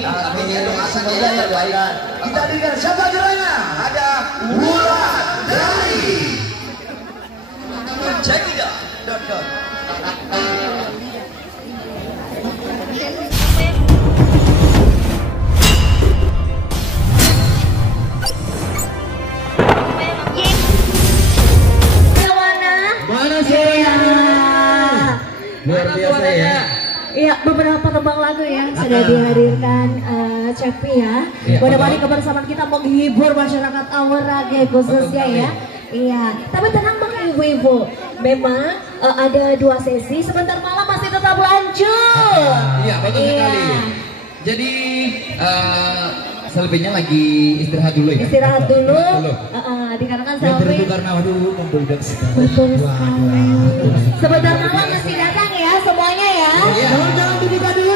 Semoga terbaik. Kita hadirkan siapa juaranya? Ada Wulandari. Check it out. Mana saya? Luar biasa ya. Iya, beberapa tembang lagu yang sudah dihadirkan Cepi ya. Mudah-mudahan kebersamaan kita menghibur masyarakat Awarage khususnya ya. Iya, tapi tenang Bang Ibu-ibu. Memang ada 2 sesi, sebentar malam masih tetap lanjut. Iya, betul sekali. Jadi selebihnya lagi istirahat dulu ya. Istirahat dulu. Dikarenakan selfie. Karena waduh membludak sekali. Betul sekali. Sebentar malam masih datang ya semuanya ya. Jangan dibuka dulu.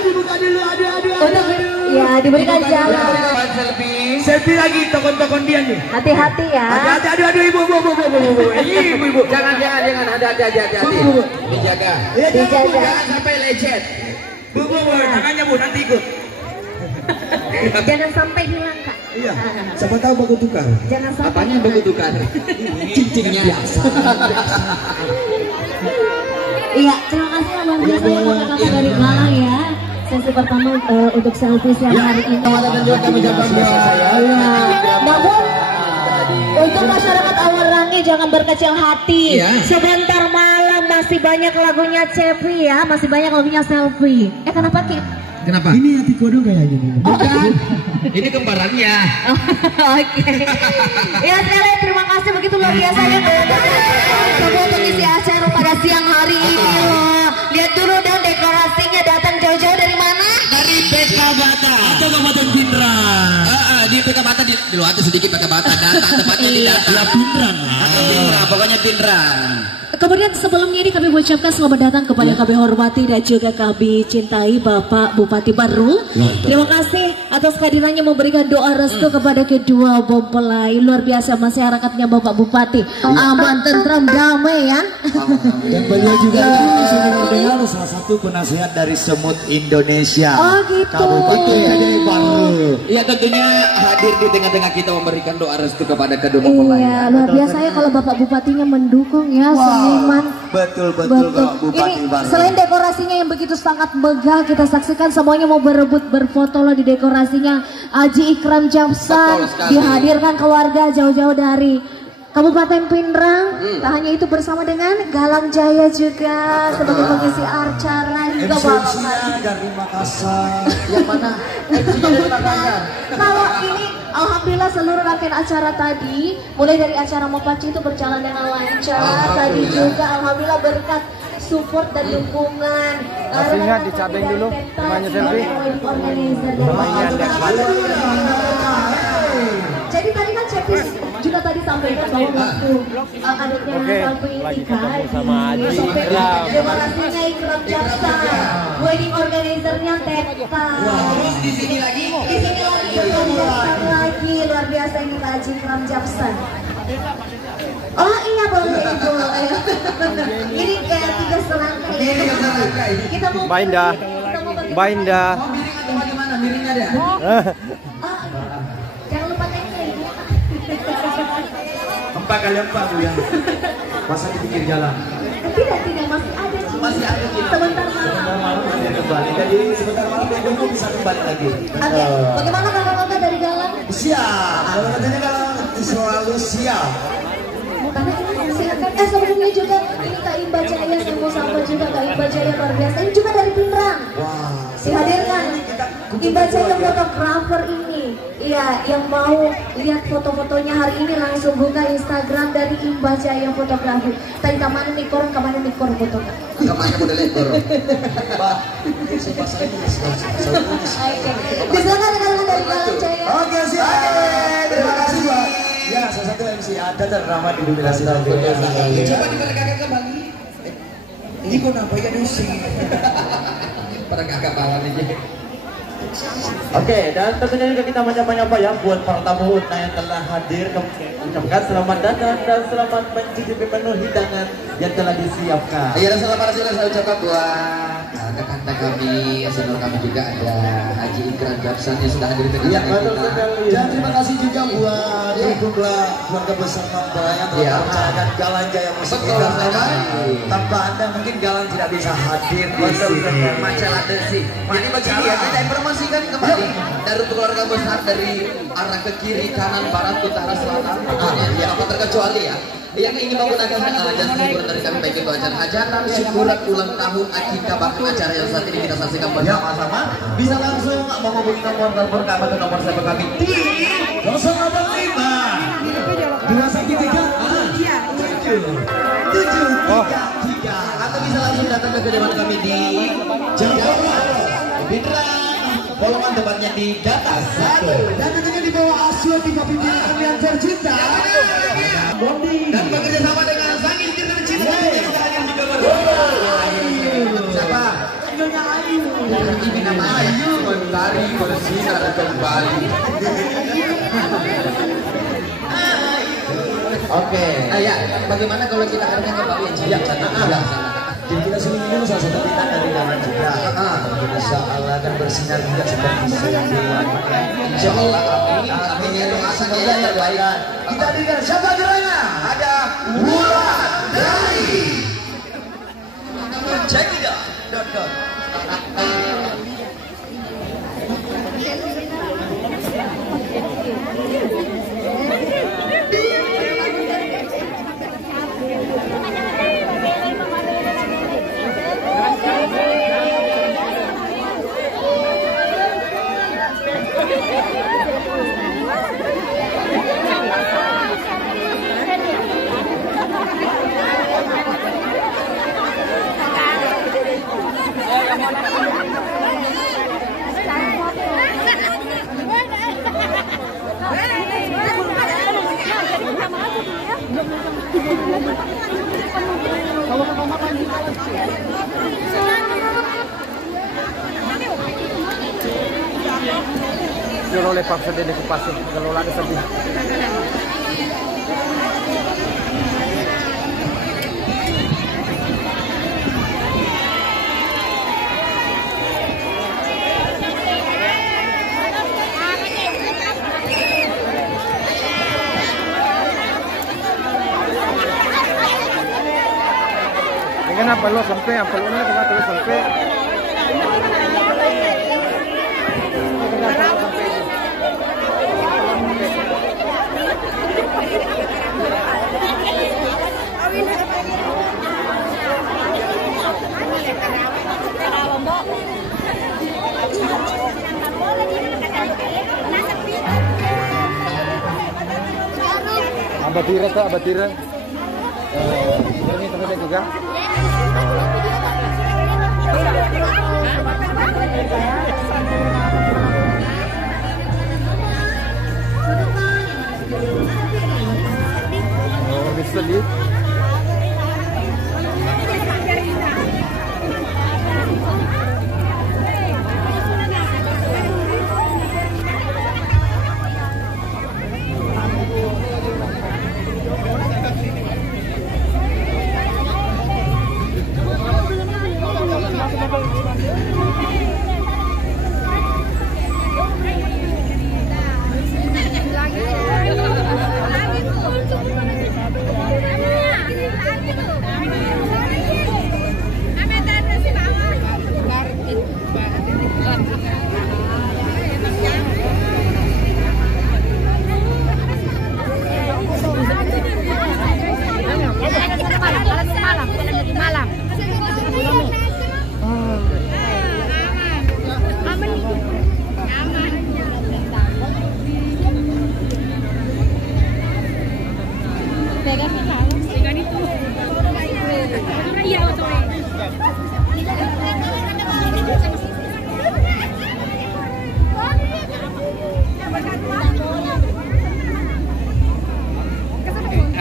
Untuk ya diberikan jalan. Selfie lagi tokon-tokon dia nih. Hati-hati ya. Hati-hati, aduh ibu. Ibu. Jangan, hati-hati. Dijaga. Dijaga. Jangan sampai lecet. Bu, tangannya Bu, nanti ikut. Jangan sampai hilang Kak. Iya, siapa tahu bagus tukar. Jangan sampai. Apanya bagus tukar? Cincinnya. Iya, terima kasih luar biasa yang kakak dari Galang ya. Sesi pertama untuk selfie siang hari ini. Kami ucapkan namun untuk masyarakat Awarage jangan berkecil hati. Sebentar malam masih banyak lagunya Cepi ya, masih banyak lagunya selfie. Kenapa Kit? Kenapa? Ini hati kodong kayaknya. Bukan. Ini kembarannya. Oke. Ya sekali terima kasih begitu luar biasa ya. Coba untuk isi acara pada siang hari ini loh. Lihat dulu dong dekorasinya datang jauh-jauh dari mana? Dari PK Bata atau Kabupaten Pindrang. Di PK Bata di luar itu sedikit PK Bata data tempatnya di data. Ya Pindrang. Pokoknya Pindrang. Kemudian sebelumnya ini kami mengucapkan selamat datang kepada kami hormati dan juga kami cintai Bapak Bupati Baru. Terima kasih atas kehadirannya memberikan doa restu kepada kedua mempelai. Luar biasa masyarakatnya Bapak Bupati. Aman, tentram, damai ya. Dan beliau juga adalah salah satu penasehat dari Semut Indonesia. Oh gitu. Kabupaten Baru. Ya tentunya hadir di tengah-tengah kita memberikan doa restu kepada kedua mempelai. Iya, luar biasa ya kalau Bapak Bupatinya mendukung ya. Seniman. Betul. Bupati Ini Baru. selain dekorasinya yang begitu sangat megah, kita saksikan semuanya mau berebut berfoto loh di dekorasinya. Aji Ikram Japsan dihadirkan keluarga jauh-jauh dari Kabupaten Pindrang. Tak hanya itu bersama dengan Galang Jaya juga sebagai pengisi acara juga Bapak dari Makassar. Yang mana? Dari Makassar. Kalau ini alhamdulillah seluruh rangkaian acara tadi mulai dari acara Mopaci itu berjalan dengan lancar. Tadi juga alhamdulillah berkat support dan dukungan. Ingat dicabain dulu namanya selfie. Jadi tadi kan Cepi juga tadi sampaikan bahwa waktu adanya selfie Tika di dekorasinya Ikram Japsan, wedding organizernya Teta. Di sini lagi. Ikram Japsan lagi, luar biasa ini Pak Haji Ikram Japsan. Oh iya boleh Ibu. Ini kayak 3 serangkai. Kita mau Mbak Indah. Mbak Indah. Bagaimana miringnya dia? Jangan lupa thank you Ibu. 4 kali 4 Bu ya. Masa di pinggir jalan. Tidak masih ada Ci. Masih ada Ci. Sebentar malam. Masih kembali. Jadi sebentar malam dia bisa kembali lagi. Oke. Bagaimana kakak-kakak dari Galang? Siap. Kalau katanya kalau selalu siap. Karena ini silakan. Sebelumnya juga ini Kak Imba Jaya yang mau sama juga Kak Imba Jaya luar biasa. Ini juga dari Pindrang. Wah. Dihadirkan Imba Jaya fotografer ini. Iya, yang mau lihat foto-fotonya hari ini langsung buka Instagram dari Imba Jaya Fotografi. Tadi kemana nih foto? Kemana model ekor? Pak, siapa saya ini? Bisa kan rekan-rekan dari Galang Jaya? Oke, siap. Terima kasih, Pak. Ya, salah satu MC ada dan ramah di dominasi dan Coba diperagakan kembali. Ini kok nampaknya diusir. Pada kakak bawah ini. Oke, dan tentunya juga kita menyapa-nyapa ya buat para tamu unta yang telah hadir. Kami ucapkan selamat datang dan selamat mencicipi menu hidangan yang telah disiapkan. Iya, dan selamat juga saya ucapkan buat Kakanda kami, senior kami juga ada Haji Ikram Japsan yang sudah hadir dengan Ya, betul kita. sekali. Dan terima kasih juga buat keluarga besar Mamba yang telah merayakan Galan Jaya Musik Entertainment. Tanpa Anda mungkin Galan tidak bisa hadir di sini. Macam ada sih. Jadi begini ya, kita informasikan kembali dari keluarga besar dari arah ke kiri, kanan, barat, utara, selatan, pokoknya ya apa terkecuali ya. Yang ingin menggunakan jasa hiburan dari kami baik itu acara hajatan, syukuran, ulang tahun, akikah, bahkan acara yang saat ini kita saksikan bersama-sama bisa langsung menghubungi nomor telepon kami atau nomor telepon kami di 085 213 733 atau bisa langsung datang ke kediaman kami di Jalan Pindrang, Bolongan, tempatnya di Data 1 dan tentunya di bawah asuhan di pimpinan kalian tercinta Bondi dan bekerja sama dengan sang istri tercinta yang hadir di gambar. Siapa? Nyonya Ayu. ini nama Ayu mentari bersinar kembali. Oke. Ya, bagaimana kalau kita akhirnya kembali Ya, jadi kita sini dulu salah satu kita dari Galan juga. Insya Allah akan bersinar juga seperti sini. Insya Allah amin ya doa saja yang terbaik. Kita dengar siapa geranya? Ada Wulan dari Check it out. Suruh lepak sedih dikupasin, kalau ada sedih. Kenapa lo sampai apa lo nak kenapa lo sampai? Abatira tak abatira? Ini tempat juga. Oh, bisa lihat.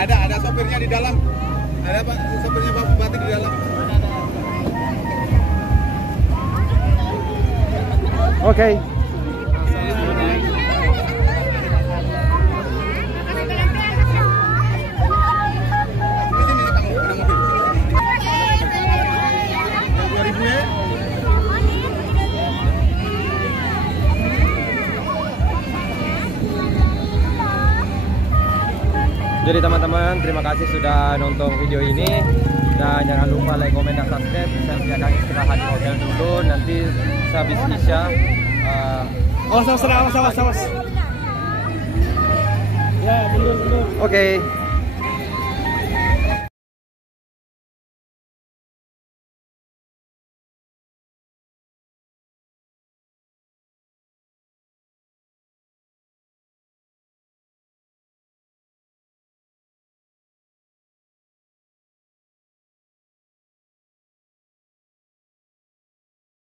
Ada sopirnya di dalam. Ada Pak, sopirnya Pak Bupati di dalam. Oke. Jadi teman-teman, terima kasih sudah nonton video ini. Dan jangan lupa like, komen, dan subscribe. Saya akan istirahat di hotel dulu. Nanti sehabis Isya. Awas. Oke.